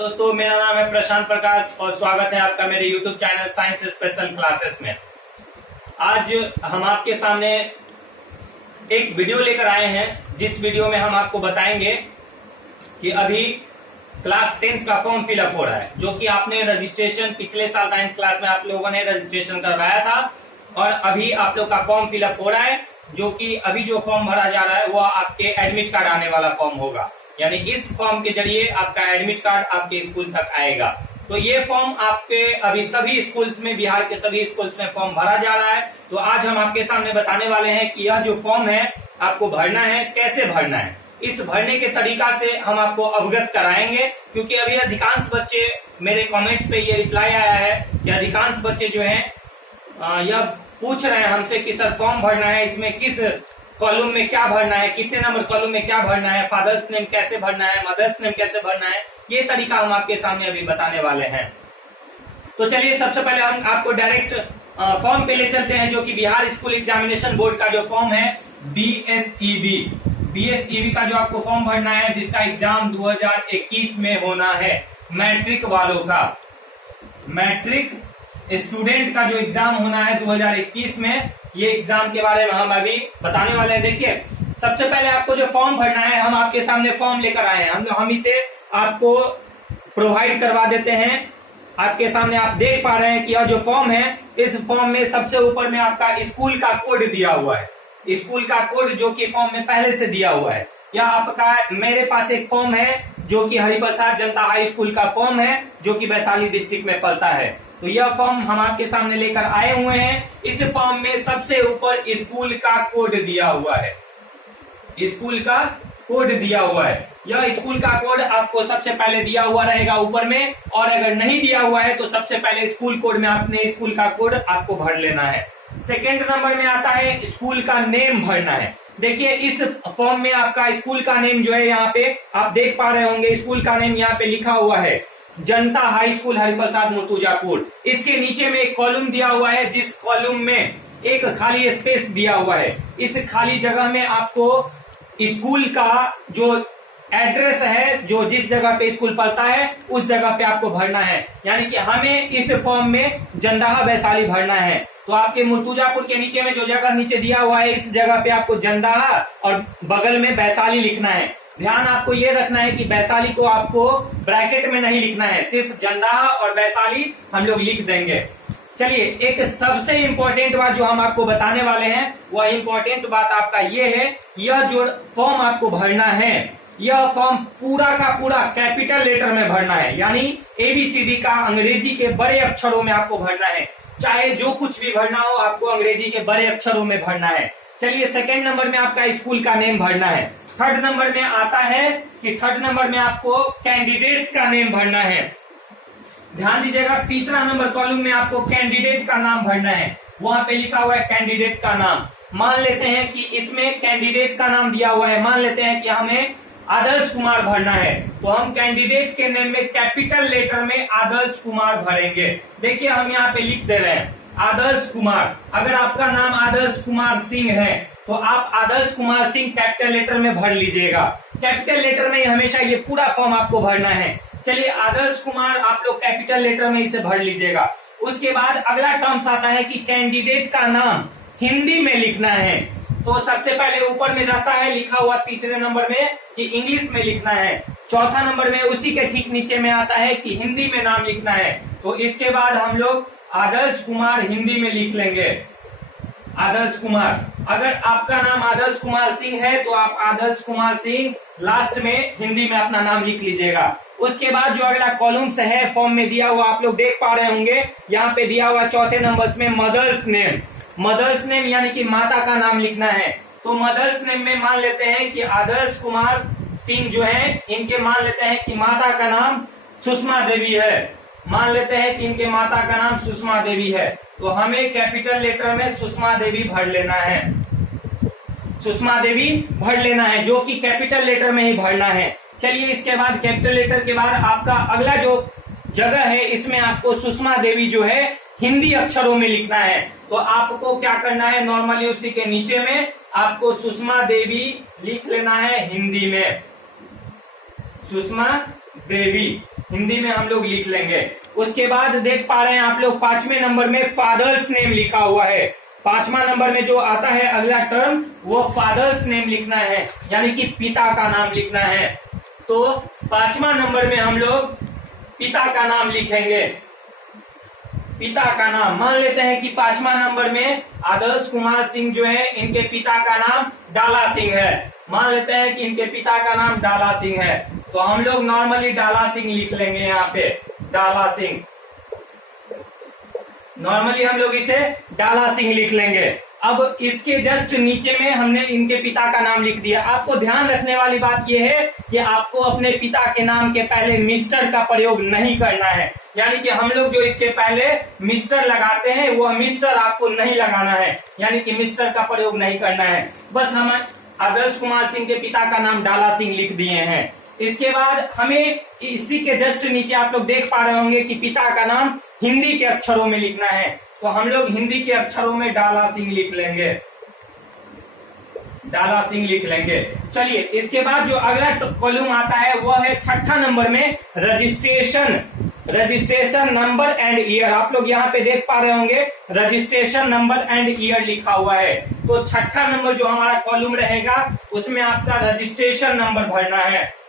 दोस्तों, मेरा नाम है प्रशांत प्रकाश और स्वागत है आपका मेरे YouTube channel science special classes में। आज हम आपके सामने एक वीडियो लेकर आए हैं, जिस वीडियो में हम आपको बताएंगे कि अभी क्लास 10th का फॉर्म फिलअप हो रहा है, जो कि आपने रजिस्ट्रेशन पिछले साल 9th क्लास में आप लोगों ने रजिस्ट्रेशन करवाया था और अभी आप लोग का फॉर्म फिलअप हो रहा है, जो कि अभी जो फॉर्म भरा जा रहा है वो आपके एडमिट कार्ड आने वाला फॉर्म होगा। यानी इस फॉर्म के जरिए आपका एडमिट कार्ड आपके स्कूल तक आएगा। तो ये फॉर्म आपके अभी सभी स्कूल्स में, बिहार के सभी स्कूल्स में फॉर्म भरा जा रहा है। तो आज हम आपके सामने बताने वाले हैं कि यह जो फॉर्म है आपको भरना है, कैसे भरना है। इस भरने के तरीका से हम आपको अवगत कराएंगे, क्योंकि अभी अधिकांश बच्चे, मेरे कमेंट्स पे ये रिप्लाई आया है कि अधिकांश बच्चे जो हैं यह पूछ रहे हैं हमसे कि सर फॉर्म भरना है, इसमें किस कॉलम में क्या भरना है, कितने नंबर कॉलम में क्या भरना है, फादर्स नेम कैसे भरना है, मदर्स नेम कैसे भरना है, ये तरीका हम आपके सामने अभी बताने वाले हैं। तो चलिए सबसे पहले हम आपको डायरेक्ट फॉर्म पे ले चलते हैं, जो कि बिहार स्कूल एग्जामिनेशन बोर्ड का जो फॉर्म है बीएसईबी का जो आपको फॉर्म भरना है, जिसका एग्जाम 2021 में होना है। मैट्रिक वालों का, मैट्रिक स्टूडेंट का जो एग्जाम होना है 2021 में, ये एग्जाम के बारे में हम अभी बताने वाले हैं। देखिए, सबसे पहले आपको जो फॉर्म भरना है, हम आपके सामने फॉर्म लेकर आए हैं, हम इसे आपको प्रोवाइड करवा देते हैं। आपके सामने आप देख पा रहे हैं कि यह जो फॉर्म है, इस फॉर्म में सबसे ऊपर में आपका स्कूल का कोड दिया हुआ है। स्कूल का कोड जो कि फॉर्म में पहले से दिया हुआ है। यह आपका, मेरे पास एक फॉर्म है जो कि हरिप्रसाद जनता हाई स्कूल का फॉर्म है, जो कि वैशाली डिस्ट्रिक्ट में पड़ता है। तो यह फॉर्म हम आपके सामने लेकर आए हुए हैं। इस फॉर्म में सबसे ऊपर स्कूल का कोड दिया हुआ है, स्कूल का कोड दिया हुआ है। यह स्कूल का कोड आपको सबसे पहले दिया हुआ रहेगा ऊपर में, और अगर नहीं दिया हुआ है तो सबसे पहले स्कूल कोड में आपने स्कूल का कोड आपको भर लेना है। सेकेंड नंबर में आता है स्कूल का नेम भरना है। देखिए, इस फॉर्म में आपका स्कूल का नेम जो है, यहाँ पे आप देख पा रहे होंगे, स्कूल का नेम यहाँ पे लिखा हुआ है जनता हाई स्कूल हरिप्रसाद मुर्तुजापुर। इसके नीचे में एक कॉलम दिया हुआ है, जिस कॉलम में एक खाली स्पेस दिया हुआ है। इस खाली जगह में आपको स्कूल का जो एड्रेस है, जो जिस जगह पे स्कूल पढ़ता है, उस जगह पे आपको भरना है। यानी कि हमें इस फॉर्म में जंदाहा वैशाली भरना है। तो आपके मुर्तुजापुर के नीचे में जो जगह नीचे दिया हुआ है, इस जगह पे आपको जंदाहा और बगल में वैशाली लिखना है। ध्यान आपको ये रखना है कि वैशाली को आपको ब्रैकेट में नहीं लिखना है, सिर्फ जंदाहा और वैशाली हम लोग लिख देंगे। चलिए, एक सबसे इम्पोर्टेंट बात जो हम आपको बताने वाले हैं, वह इम्पोर्टेंट बात आपका ये है, यह जो फॉर्म आपको भरना है, यह फॉर्म पूरा का पूरा कैपिटल लेटर में भरना है। यानी ABCD का अंग्रेजी के बड़े अक्षरों में आपको भरना है। चाहे जो कुछ भी भरना हो, आपको अंग्रेजी के बड़े अक्षरों में भरना है। चलिए, सेकेंड नंबर में आपका स्कूल का नेम भरना है। थर्ड नंबर में आता है कि थर्ड नंबर में आपको कैंडिडेट्स का नेम भरना है। ध्यान दीजिएगा, तीसरा नंबर कॉलम में आपको कैंडिडेट का नाम भरना है। वहां पे लिखा हुआ है कैंडिडेट का नाम। मान लेते हैं कि इसमें कैंडिडेट का नाम दिया हुआ है, मान लेते हैं कि हमें आदर्श कुमार भरना है, तो हम कैंडिडेट के नेम में कैपिटल लेटर में आदर्श कुमार भरेंगे। देखिए, हम यहाँ पे लिख दे रहे हैं आदर्श कुमार। अगर आपका नाम आदर्श कुमार सिंह है, तो आप आदर्श कुमार सिंह कैपिटल लेटर में भर लीजिएगा। कैपिटल लेटर में हमेशा ये पूरा फॉर्म आपको भरना है। चलिए, आदर्श कुमार आप लोग कैपिटल लेटर में इसे भर लीजिएगा। उसके बाद अगला टर्म्स आता है कि कैंडिडेट का नाम हिंदी में लिखना है। तो सबसे पहले ऊपर में रहता है लिखा हुआ तीसरे नंबर में कि इंग्लिश में लिखना है। चौथा नंबर में उसी के ठीक नीचे में आता है कि हिंदी में नाम लिखना है। तो इसके बाद हम लोग आदर्श कुमार हिंदी में लिख लेंगे, आदर्श कुमार। अगर आपका नाम आदर्श कुमार सिंह है, तो आप आदर्श कुमार सिंह लास्ट में हिंदी में अपना नाम लिख लीजिएगा। उसके बाद जो अगला कॉलम्स है फॉर्म में दिया हुआ, आप लोग देख पा रहे होंगे, यहाँ पे दिया हुआ चौथे नंबर में मदर्स नेम। मदर्स नेम यानी कि माता का नाम लिखना है। तो मदर्स नेम में मान लेते हैं कि आदर्श कुमार सिंह जो है, इनके मान लेते हैं कि माता का नाम सुषमा देवी है। मान लेते हैं कि इनके माता का नाम सुषमा देवी है, तो हमें कैपिटल लेटर में सुषमा देवी भर लेना है। सुषमा देवी भर लेना है, जो कि कैपिटल लेटर में ही भरना है। चलिए, इसके बाद कैपिटल लेटर के बाद आपका अगला जो जगह है, इसमें आपको सुषमा देवी जो है हिंदी अक्षरों में लिखना है। तो आपको क्या करना है, नॉर्मली उसी के नीचे में आपको सुषमा देवी लिख लेना है हिंदी में, सुषमा देवी, हिंदी में हम लोग लिख लेंगे। उसके बाद देख पा रहे हैं आप लोग 5वें नंबर में फादर्स नेम लिखा हुआ है। 5वां नंबर में जो आता है अगला टर्म वो फादर्स नेम लिखना है, यानी कि पिता का नाम लिखना है। तो 5वां नंबर में हम लोग पिता का नाम लिखेंगे। पिता का नाम मान लेते हैं कि 5वां नंबर में आदर्श कुमार सिंह जो है इनके पिता का नाम डाला सिंह है। मान लेते हैं कि इनके पिता का नाम डाला सिंह है, तो हम लोग नॉर्मली डाला सिंह लिख लेंगे। यहाँ पे डाला सिंह, नॉर्मली हम लोग इसे डाला सिंह लिख लेंगे। अब इसके जस्ट नीचे में हमने इनके पिता का नाम लिख दिया। आपको ध्यान रखने वाली बात यह है कि आपको अपने पिता के नाम के पहले मिस्टर का प्रयोग नहीं करना है, यानी कि हम लोग जो इसके पहले मिस्टर लगाते हैं वह मिस्टर आपको नहीं लगाना है, यानी कि मिस्टर का प्रयोग नहीं करना है। बस हम आदर्श कुमार सिंह के पिता का नाम डाला सिंह लिख दिए हैं। इसके बाद हमें इसी के जस्ट नीचे आप लोग देख पा रहे होंगे कि पिता का नाम हिंदी के अक्षरों में लिखना है, तो हम लोग हिंदी के अक्षरों में डाला सिंह लिख लेंगे। डाला सिंह लिख लेंगे। चलिए इसके बाद जो अगला कॉलम आता है वह है 6ठा नंबर में रजिस्ट्रेशन नंबर एंड ईयर। आप लोग यहाँ पे देख पा रहे होंगे रजिस्ट्रेशन नंबर एंड ईयर लिखा हुआ है। तो 6ठा नंबर जो हमारा कॉलम रहेगा उसमें आपका रजिस्ट्रेशन नंबर भरना है।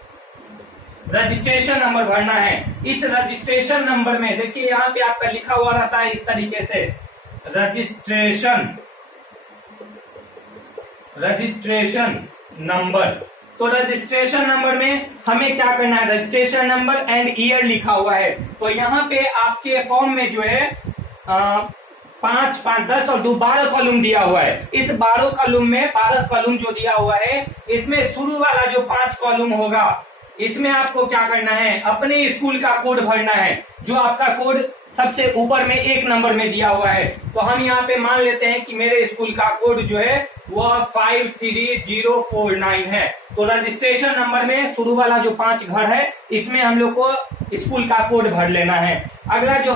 रजिस्ट्रेशन नंबर भरना है। इस रजिस्ट्रेशन नंबर में देखिए यहाँ पे आपका लिखा हुआ रहता है इस तरीके से रजिस्ट्रेशन नंबर। तो रजिस्ट्रेशन नंबर में हमें क्या करना है, रजिस्ट्रेशन नंबर एंड ईयर लिखा हुआ है। तो यहाँ पे आपके फॉर्म में जो है 5, 5, 10 और 2 12 कॉलम दिया हुआ है। इस 12 कॉलम में 12 कॉलम जो दिया हुआ है इसमें शुरू वाला जो 5 कॉलम होगा इसमें आपको क्या करना है, अपने स्कूल का कोड भरना है, जो आपका कोड सबसे ऊपर में 1 नंबर में दिया हुआ है। तो हम यहाँ पे मान लेते हैं कि मेरे स्कूल का कोड जो है वह 53049 है। तो रजिस्ट्रेशन नंबर में शुरू वाला जो 5 घर है इसमें हम लोग को स्कूल का कोड भर लेना है। अगला जो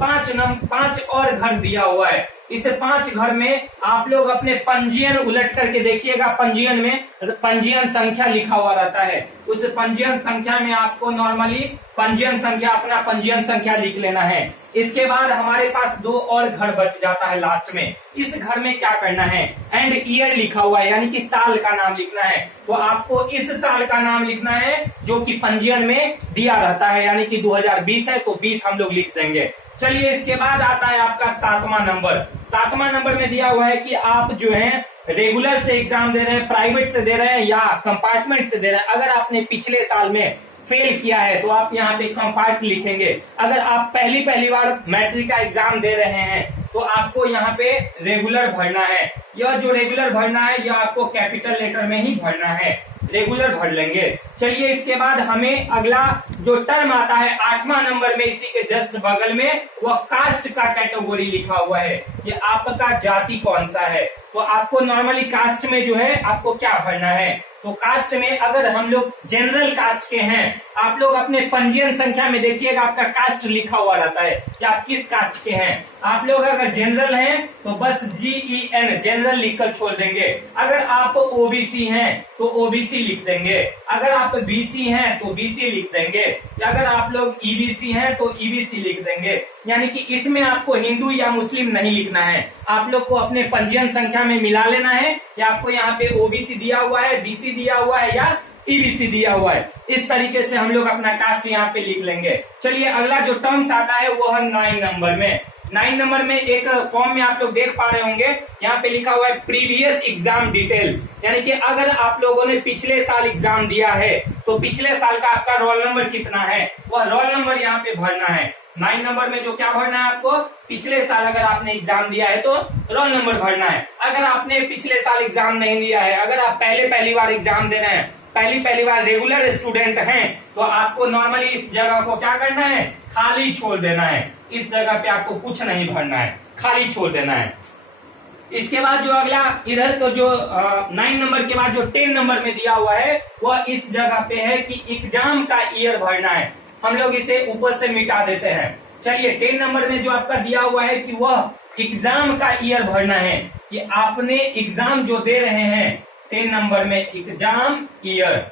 5 और घर दिया हुआ है, इस 5 घर में आप लोग अपने पंजीयन उलट करके देखिएगा। पंजीयन में पंजीयन संख्या लिखा हुआ रहता है, उस पंजीयन संख्या में आपको नॉर्मली पंजीयन संख्या अपना पंजीयन संख्या लिख लेना है। इसके बाद हमारे पास 2 और घर बच जाता है लास्ट में। इस घर में क्या करना है, एंड ईयर लिखा हुआ है, यानी कि साल का नाम लिखना है। तो आपको इस साल का नाम लिखना है जो कि पंजीयन में दिया रहता है, यानी कि 2020 है तो 20 हम लोग लिख देंगे। चलिए इसके बाद आता है आपका 7वां नंबर। 7वां नंबर में दिया हुआ है कि आप जो है रेगुलर से एग्जाम दे रहे हैं, प्राइवेट से दे रहे हैं या कंपार्टमेंट से दे रहे हैं। अगर आपने पिछले साल में फेल किया है तो आप यहाँ पे कंपार्ट लिखेंगे। अगर आप पहली बार मैट्रिक का एग्जाम दे रहे हैं तो आपको यहाँ पे रेगुलर भरना है। यह जो रेगुलर भरना है यह आपको कैपिटल लेटर में ही भरना है, रेगुलर भर लेंगे। चलिए इसके बाद हमें अगला जो टर्म आता है 8वां नंबर में, इसी के जस्ट बगल में वह कास्ट का कैटेगरी लिखा हुआ है कि आपका जाति कौन सा है। तो आपको नॉर्मली कास्ट में जो है आपको क्या भरना है, तो कास्ट में अगर हम लोग जनरल कास्ट के हैं, आप लोग अपने पंजीयन संख्या में देखिएगा आपका कास्ट लिखा हुआ रहता है कि आप किस कास्ट के हैं। आप लोग अगर जनरल हैं तो बस GEN जनरल लिखकर छोड़ देंगे। अगर आप ओबीसी हैं तो ओबीसी लिख देंगे, अगर आप BC हैं तो BC लिख देंगे, अगर आप लोग EBC हैं तो EBC लिख देंगे। यानी कि इसमें आपको हिंदू या मुस्लिम नहीं लिखना है, आप लोग को अपने पंजीयन संख्या में मिला लेना है कि आपको यहाँ पे OBC दिया हुआ है, BC दिया हुआ है या EBC दिया हुआ है। इस तरीके से हम लोग अपना कास्ट यहाँ पे लिख लेंगे। चलिए अगला जो टर्म्स आता है वो है 9 नंबर में। 9 नंबर में एक फॉर्म में आप लोग देख पा रहे होंगे, यहाँ पे लिखा हुआ है प्रीवियस एग्जाम डिटेल्स, यानी कि अगर आप लोगों ने पिछले साल एग्जाम दिया है तो पिछले साल का आपका रोल नंबर कितना है वह रोल नंबर यहाँ पे भरना है। 9 नंबर में जो क्या भरना है आपको, पिछले साल अगर आपने एग्जाम दिया है तो रोल नंबर भरना है। अगर आपने पिछले साल एग्जाम नहीं दिया है, अगर आप पहली बार एग्जाम दे रहे हैं, पहली बार रेगुलर स्टूडेंट हैं, तो आपको नॉर्मली इस जगह को क्या करना है, खाली छोड़ देना है। इस जगह पे आपको कुछ नहीं भरना है, खाली छोड़ देना है। इसके बाद जो अगला इधर तो जो 9 नंबर के बाद जो 10 नंबर में दिया हुआ है वह इस जगह पे है कि एग्जाम का ईयर भरना है। हम लोग इसे ऊपर से मिटा देते हैं। चलिए 10 नंबर में जो आपका दिया हुआ है कि वह एग्जाम का ईयर भरना है कि आपने एग्जाम जो दे रहे हैं 10 नंबर में एग्जाम ईयर,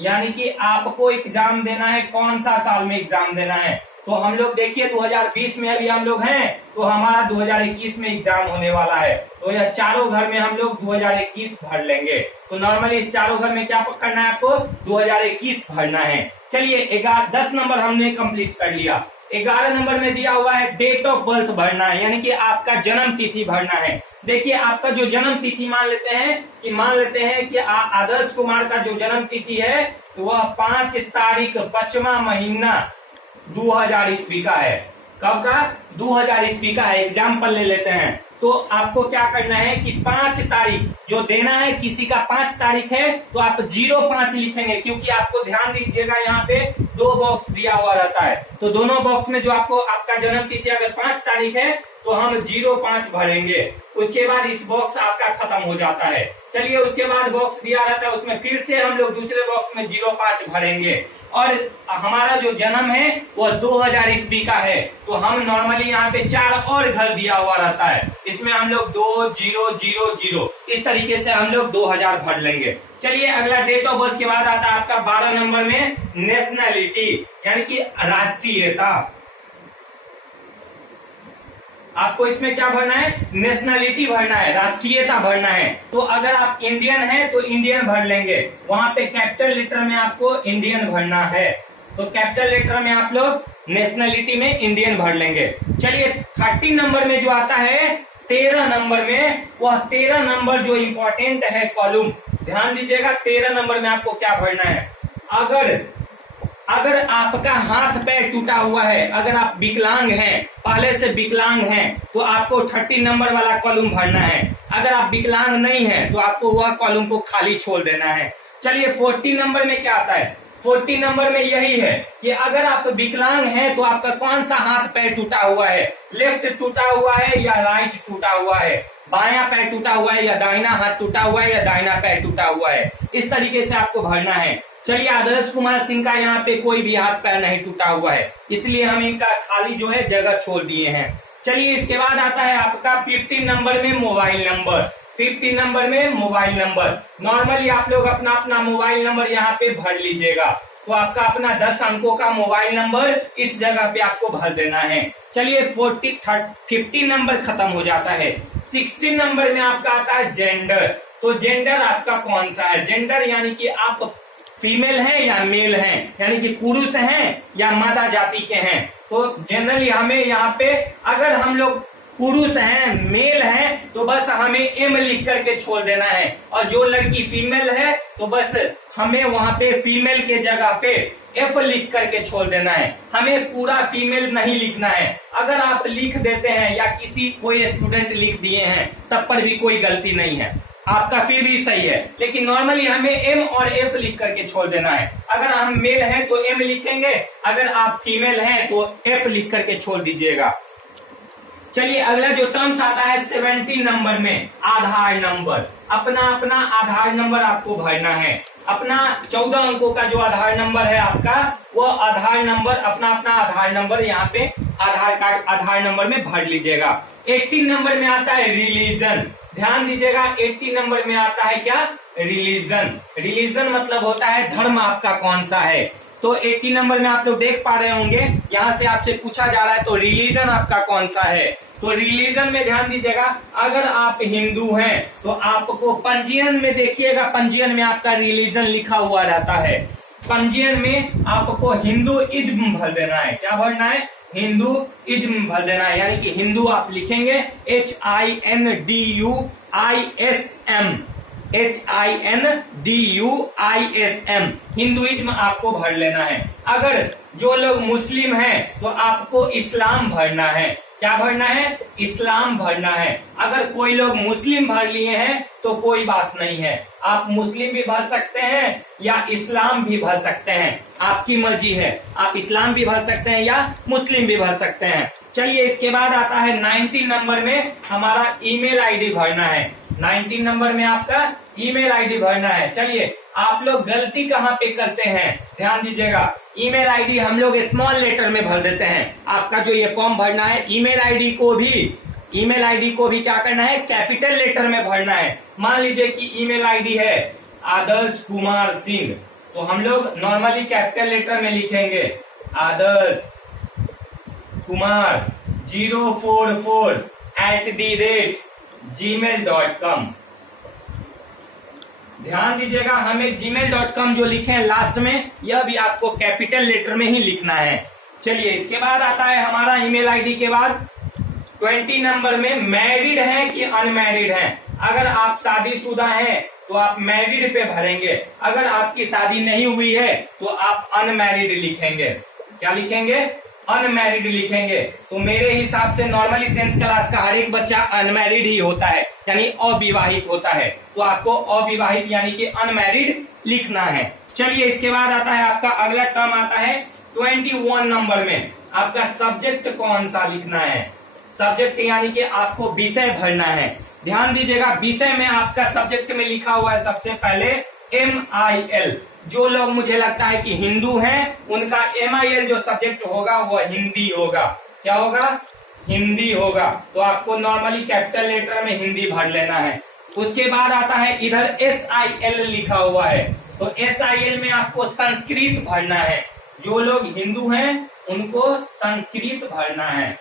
यानी कि आपको एग्जाम देना है, कौन सा साल में एग्जाम देना है। तो हम लोग देखिए 2020 में अभी हम लोग हैं, तो हमारा 2021 में एग्जाम होने वाला है। तो यह चारों घर में हम लोग 2021 भर लेंगे। तो नॉर्मली इस चारों घर में क्या करना है आपको, 2021 भरना है। चलिए 10 नंबर हमने कंप्लीट कर लिया। 11 नंबर में दिया हुआ है डेट ऑफ बर्थ भरना है, यानी कि आपका जन्म तिथि भरना है। देखिए आपका जो जन्म तिथि मान लेते हैं कि आदर्श कुमार का जो जन्म तिथि है तो वह 5 तारीख 5वां महीना 2000 ईस्वी का है। कब का, 2000 ईस्वी का है। एग्जाम्पल ले लेते हैं। तो आपको क्या करना है कि 5 तारीख जो देना है, किसी का 5 तारीख है तो आप 05 लिखेंगे, क्योंकि आपको ध्यान दीजिएगा यहाँ पे 2 बॉक्स दिया हुआ रहता है। तो दोनों बॉक्स में जो आपका जन्म तिथि अगर 5 तारीख है तो हम 05 भरेंगे। उसके बाद इस बॉक्स आपका खत्म हो जाता है। चलिए उसके बाद बॉक्स दिया रहता है, उसमें फिर से हम लोग दूसरे बॉक्स में 05 भरेंगे। और हमारा जो जन्म है वो 2000 ईस्वी का है, तो हम नॉर्मली यहाँ पे 4 और घर दिया हुआ रहता है, इसमें हम लोग 2000 इस तरीके से हम लोग 2000 भर लेंगे। चलिए अगला डेट ऑफ बर्थ के बाद आता है आपका 12 नंबर में नेशनैलिटी, यानी कि राष्ट्रीयता। आपको इसमें क्या भरना है, नेशनैलिटी भरना है, राष्ट्रीयता भरना है। तो अगर आप इंडियन हैं तो इंडियन भर लेंगे, वहां पे कैपिटल लेटर में आपको इंडियन भरना है। तो कैपिटल लेटर में आप लोग नेशनैलिटी में इंडियन भर लेंगे। चलिए 30 नंबर में जो आता है 13 नंबर में, वह 13 नंबर जो इम्पोर्टेंट है कॉलम, ध्यान दीजिएगा 13 नंबर में आपको क्या भरना है। अगर आपका हाथ पैर टूटा हुआ है, अगर आप विकलांग हैं, पहले से विकलांग हैं, तो आपको 30 नंबर वाला कॉलम भरना है। अगर आप विकलांग नहीं हैं तो आपको वह कॉलम को खाली छोड़ देना है। चलिए 40 नंबर में क्या आता है, 40 नंबर में यही है कि अगर आप विकलांग हैं तो आपका कौन सा हाथ पैर टूटा हुआ है, लेफ्ट टूटा हुआ है या राइट टूटा हुआ है, बायां पैर टूटा हुआ है या दाहिना हाथ टूटा हुआ है या दाहिना पैर टूटा हुआ है, इस तरीके से आपको भरना है। चलिए आदर्श कुमार सिंह का यहाँ पे कोई भी हाथ पैर नहीं टूटा हुआ है, इसलिए हम इनका खाली जो है जगह छोड़ दिए हैं। चलिए इसके बाद आता है आपका 15 नंबर में मोबाइल नंबर। 15 नंबर में मोबाइल नंबर, नॉर्मली आप लोग अपना अपना मोबाइल नंबर यहाँ पे भर लीजिएगा। तो आपका अपना 10 अंकों का मोबाइल नंबर इस जगह पे आपको भर देना है। चलिए 50 नंबर खत्म हो जाता है। 16 नंबर में आपका आता है जेंडर। तो जेंडर आपका कौन सा है, जेंडर यानी कि आप फीमेल हैं या मेल हैं, यानी कि पुरुष हैं या मादा जाति के हैं। तो जनरली हमें यहाँ पे अगर हम लोग पुरुष हैं, मेल हैं, तो बस हमें एम लिख करके छोड़ देना है, और जो लड़की फीमेल है तो बस हमें वहाँ पे फीमेल के जगह पे एफ लिख करके छोड़ देना है। हमें पूरा फीमेल नहीं लिखना है। अगर आप लिख देते हैं या कोई स्टूडेंट लिख दिए हैं तब पर भी कोई गलती नहीं है, आपका फिर भी सही है, लेकिन नॉर्मली हमें एम और एफ लिख करके छोड़ देना है। अगर हम मेल हैं तो एम लिखेंगे, अगर आप फीमेल हैं तो एफ लिख करके छोड़ दीजिएगा। चलिए अगला जो टर्म्स आता है 17 नंबर में आधार नंबर। अपना अपना आधार नंबर आपको भरना है। अपना 14 अंकों का जो आधार नंबर है आपका, वो आधार नंबर अपना आधार नंबर यहाँ पे आधार कार्ड आधार नंबर में भर लीजिएगा। 18 नंबर में आता है रिलीजन। ध्यान दीजिएगा 18 नंबर में आता है क्या, रिलीजन। रिलीजन मतलब होता है धर्म आपका कौन सा है। तो 18 नंबर में आप लोग देख पा रहे होंगे, यहाँ से आपसे पूछा जा रहा है तो रिलीजन आपका कौन सा है। तो रिलीजन में ध्यान दीजिएगा, अगर आप हिंदू हैं तो आपको पंजीयन में देखिएगा, पंजीयन में आपका रिलीजन लिखा हुआ रहता है। पंजीयन में आपको हिंदुइज्म भर देना है। क्या भरना है, हिंदुइज्म भर देना है, यानी कि हिंदू आप लिखेंगे HINDUISM, हिंदुइज्म आपको भर लेना है। अगर जो लोग मुस्लिम हैं तो आपको इस्लाम भरना है। क्या भरना है, इस्लाम भरना है। अगर कोई लोग मुस्लिम भर लिए हैं तो कोई बात नहीं है, आप मुस्लिम भी भर सकते हैं या इस्लाम भी भर सकते हैं, आपकी मर्जी है। आप इस्लाम भी भर सकते हैं या मुस्लिम भी भर सकते हैं। चलिए इसके बाद आता है 19 नंबर में हमारा ईमेल आईडी भरना है। 19 नंबर में आपका ईमेल आईडी भरना है। चलिए आप लोग गलती कहाँ पे करते हैं, ध्यान दीजिएगा। ईमेल आईडी हम लोग स्मॉल लेटर में भर देते हैं। आपका जो ये फॉर्म भरना है, ईमेल आईडी को भी क्या करना है, कैपिटल लेटर में भरना है। मान लीजिए कि ईमेल आईडी है आदर्श कुमार सिंह, तो हम लोग नॉर्मली कैपिटल लेटर में लिखेंगे आदर्श कुमार 044@gmail.com। ध्यान दीजिएगा, हमें gmail.com जो लिखे हैं लास्ट में, यह भी आपको कैपिटल लेटर में ही लिखना है। चलिए, इसके बाद आता है हमारा ईमेल आईडी के बाद 20 नंबर में मैरिड हैं कि अनमैरिड हैं। अगर आप शादीशुदा हैं तो आप मैरिड पे भरेंगे, अगर आपकी शादी नहीं हुई है तो आप अनमैरिड लिखेंगे। क्या लिखेंगे? अनमैरिड लिखेंगे। तो मेरे हिसाब से नॉर्मली 10th क्लास का हर एक बच्चा अनमैरिड ही होता है, यानी अविवाहित होता है। तो आपको अविवाहित यानी कि अनमैरिड लिखना है। चलिए, इसके बाद आता है आपका अगला टर्म आता है 21 नंबर में, आपका सब्जेक्ट कौन सा लिखना है। सब्जेक्ट यानी कि आपको विषय भरना है। ध्यान दीजिएगा, विषय में आपका सब्जेक्ट में लिखा हुआ है सबसे पहले MIL। जो लोग मुझे लगता है कि हिंदू हैं, उनका MIL जो सब्जेक्ट होगा वह हिंदी होगा। क्या होगा? हिंदी होगा। तो आपको नॉर्मली कैपिटल लेटर में हिंदी भर लेना है। उसके बाद आता है इधर SIL लिखा हुआ है, तो SIL में आपको संस्कृत भरना है। जो लोग हिंदू हैं उनको संस्कृत भरना है।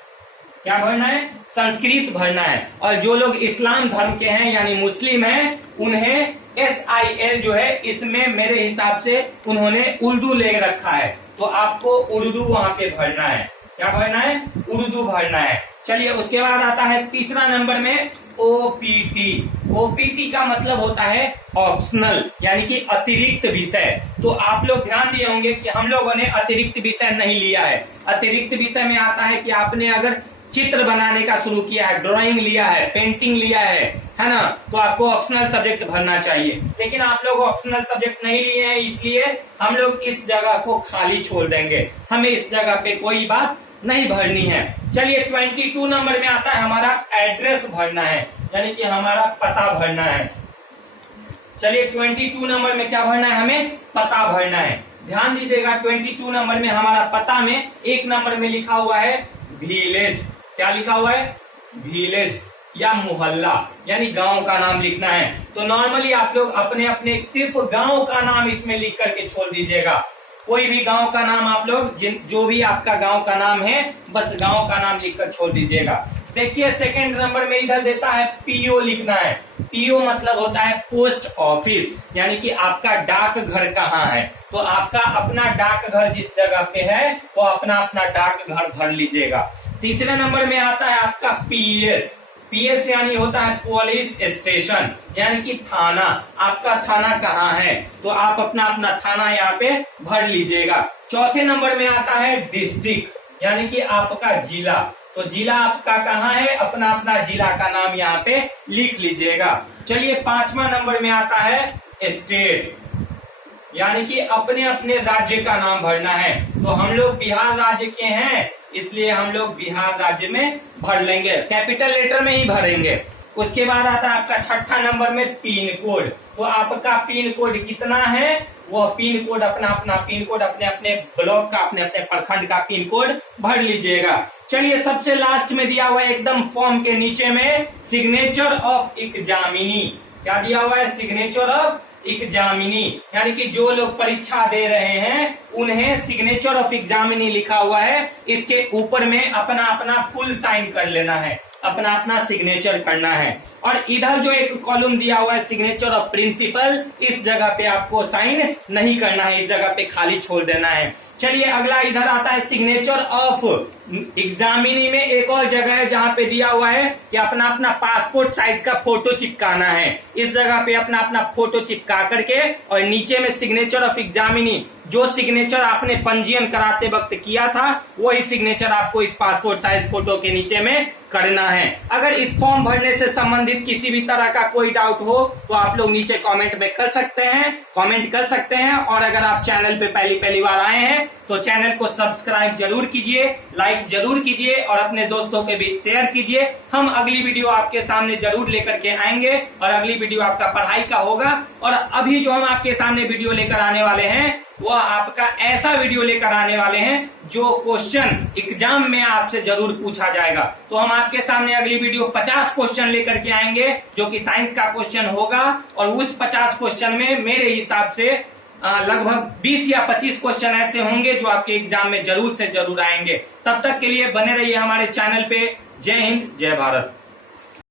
क्या भरना है? संस्कृत भरना है। और जो लोग इस्लाम धर्म के हैं यानी मुस्लिम हैं, उन्हें SIL जो है इसमें मेरे हिसाब से उन्होंने उर्दू ले रखा है, तो आपको उर्दू वहां पे भरना है। क्या भरना है? उर्दू भरना है। चलिए, उसके बाद आता है तीसरा नंबर में OPT। OPT का मतलब होता है ऑप्शनल, यानी कि अतिरिक्त विषय। तो आप लोग ध्यान दिए होंगे कि हम लोगों ने अतिरिक्त विषय नहीं लिया है। अतिरिक्त विषय में आता है कि आपने अगर चित्र बनाने का शुरू किया है, ड्राइंग लिया है, पेंटिंग लिया है ना, तो आपको ऑप्शनल सब्जेक्ट भरना चाहिए। लेकिन आप लोग ऑप्शनल सब्जेक्ट नहीं लिए हैं, इसलिए हम लोग इस जगह को खाली छोड़ देंगे। हमें इस जगह पे कोई बात नहीं भरनी है। चलिए, 22 नंबर में आता है हमारा एड्रेस भरना है, यानी कि हमारा पता भरना है। चलिए, 22 नंबर में क्या भरना है? हमें पता भरना है। ध्यान दीजिएगा, 22 नंबर में हमारा पता में 1 नंबर में लिखा हुआ है विलेज। क्या लिखा हुआ है? विलेज या मोहल्ला, यानी गांव का नाम लिखना है। तो नॉर्मली आप लोग अपने अपने सिर्फ गांव का नाम इसमें लिख करके छोड़ दीजिएगा। कोई भी गांव का नाम आप लोग जो भी आपका गांव का नाम है, बस गांव का नाम लिखकर छोड़ दीजिएगा। देखिए, सेकंड नंबर में इधर देता है PO लिखना है। PO मतलब होता है पोस्ट ऑफिस, यानी कि आपका डाक घर कहाँ है। तो आपका अपना डाक घर जिस जगह पे है वो अपना अपना डाक घर भर लीजिएगा। तीसरे नंबर में आता है आपका PS यानी होता है पुलिस स्टेशन, यानी कि थाना। आपका थाना कहाँ है तो आप अपना अपना थाना यहाँ पे भर लीजिएगा। चौथे नंबर में आता है डिस्ट्रिक्ट, यानी कि आपका जिला। तो जिला आपका कहाँ है, अपना अपना जिला का नाम यहाँ पे लिख लीजिएगा। चलिए, 5वां नंबर में आता है स्टेट, यानी कि अपने अपने राज्य का नाम भरना है। तो हम लोग बिहार राज्य के हैं, इसलिए हम लोग बिहार राज्य में भर लेंगे, कैपिटल लेटर में ही भरेंगे। उसके बाद आता है आपका 6ठा नंबर में पिन कोड। तो आपका पिन कोड कितना है, वह पिन कोड अपना अपना पिन कोड अपने अपने ब्लॉक का, अपने अपने प्रखंड का पिन कोड भर लीजिएगा। चलिए, सबसे लास्ट में दिया हुआ है एकदम फॉर्म के नीचे में सिग्नेचर ऑफ एग्जामिनी। क्या दिया हुआ है? सिग्नेचर ऑफ एग्जामिनी, यानी कि जो लोग परीक्षा दे रहे हैं उन्हें सिग्नेचर ऑफ एग्जामिनी लिखा हुआ है। इसके ऊपर में अपना अपना फुल साइन कर लेना है, अपना अपना सिग्नेचर करना है। और इधर जो एक कॉलम दिया हुआ है सिग्नेचर ऑफ प्रिंसिपल, इस जगह पे आपको साइन नहीं करना है, इस जगह पे खाली छोड़ देना है। चलिए, अगला इधर आता है सिग्नेचर ऑफ एग्जामिनी में एक और जगह है जहां पे दिया हुआ है कि अपना अपना पासपोर्ट साइज का फोटो चिपकाना है। इस जगह पे अपना अपना फोटो चिपका करके और नीचे में सिग्नेचर ऑफ एग्जामिनी, जो सिग्नेचर आपने पंजीयन कराते वक्त किया था वही सिग्नेचर आपको इस पासपोर्ट साइज फोटो के नीचे में करना है। अगर इस फॉर्म भरने से संबंधित किसी भी तरह का कोई डाउट हो तो आप लोग नीचे कमेंट में कर सकते हैं, कमेंट कर सकते हैं। और अगर आप चैनल पे पहली बार आए हैं तो चैनल को सब्सक्राइब जरूर कीजिए, लाइक जरूर कीजिए और अपने दोस्तों के बीच शेयर कीजिए। हम अगली वीडियो आपके सामने जरूर लेकर के आएंगे और अगली वीडियो आपका पढ़ाई का होगा। और अभी जो हम आपके सामने वीडियो लेकर आने वाले हैं वो आपका ऐसा वीडियो लेकर आने वाले हैं जो क्वेश्चन एग्जाम में आपसे जरूर पूछा जाएगा। तो हम आपके सामने अगली वीडियो 50 क्वेश्चन लेकर के आएंगे जो कि साइंस का क्वेश्चन होगा। और उस 50 क्वेश्चन में मेरे हिसाब से लगभग 20 या 25 क्वेश्चन ऐसे होंगे जो आपके एग्जाम में जरूर से जरूर आएंगे। तब तक के लिए बने रहिए हमारे चैनल पे। जय हिंद, जय भारत।